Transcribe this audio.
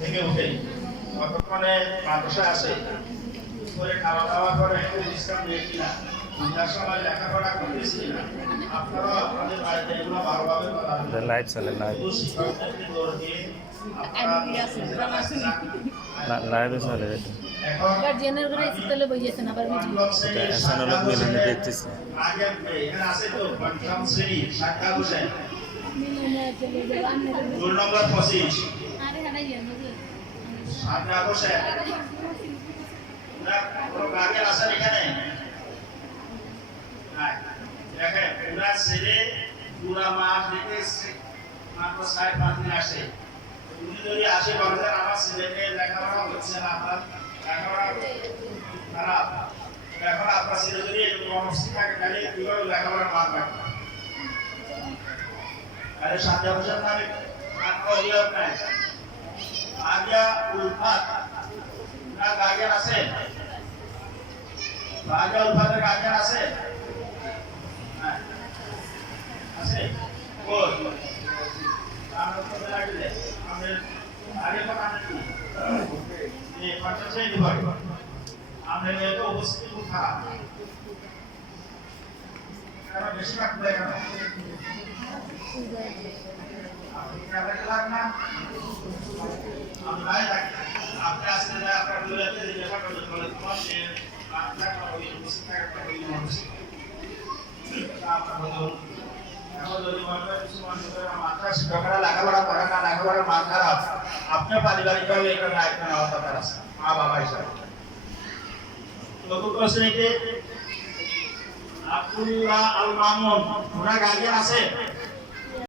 থেকে উঠে কতক্ষণে মাদ্রাসায় আসে, করে খাওয়া দাওয়া করে একটু বিশ্রাম নিয়ে কিনা, সন্ধ্যার সময় লেখাপড়া করতেছি না, আপনারা আপনাদের বাড়িতে এগুলো ভালোভাবে করা লাইভ চলে লাইভ শিক্ষকদেরকে দৌড় দিয়ে লাইভে চলে এটা গার্জিয়ানের ঘরে ইসতলে বইয়েছেন আবার মিটিং এটা এসানুলক মিলনে দেখতেছি আগে এখানে আছে তো পঞ্চম শ্রেণী সাক্ষা হোসেন মিলনে চলে যাবে আমি রোল নম্বর 25 আরে হারাই যাবে সাক্ষা হোসেন না কোনো গার্জিয়ান আছেন এখানে না দেখেন পুরা ছেলে পুরা মাস দেখে মাত্র 5 দিন আসে উনি যদি আসে বলেন আমার ছেলেকে লেখাপড়া হচ্ছে না, আমার লেখাপড়া খারাপ, এখন আপনার ছেলে যদি এরকম অবস্থা থাকে তাহলে কিভাবে লেখাপড়া মান রাখবে? আরে সাজ্জা হোসেন নামে অভিযোগ নাই, আজ্ঞা উলফাত না গার্জিয়ান আছে? আজ্ঞা উলফাতের গার্জিয়ান আছে? আছে কোন আমরা তো লাগলে আমাদের আগে তো কানে এই পাঁচটা এই ভাই আমরা এত অবস্থা খুব খারাপ, কারণ বেশি রাখতে কেন আপনি কাছে লাগ না আমি ভাই থাকি আপনি আসলে আপনার দূরে দেখা করতে বলে তোমার যে আপনার ওই অবস্থা থাকা ওই মানুষ আপনার আপনার পারিবারিকভাবে একটা দায়িত্ব নেওয়া দরকার আছে মা বাবা হিসাবে। চতুর্থ শ্রেণীতে আব্দুল্লাহ আল মামুন ওনার গার্জিয়ান আছে?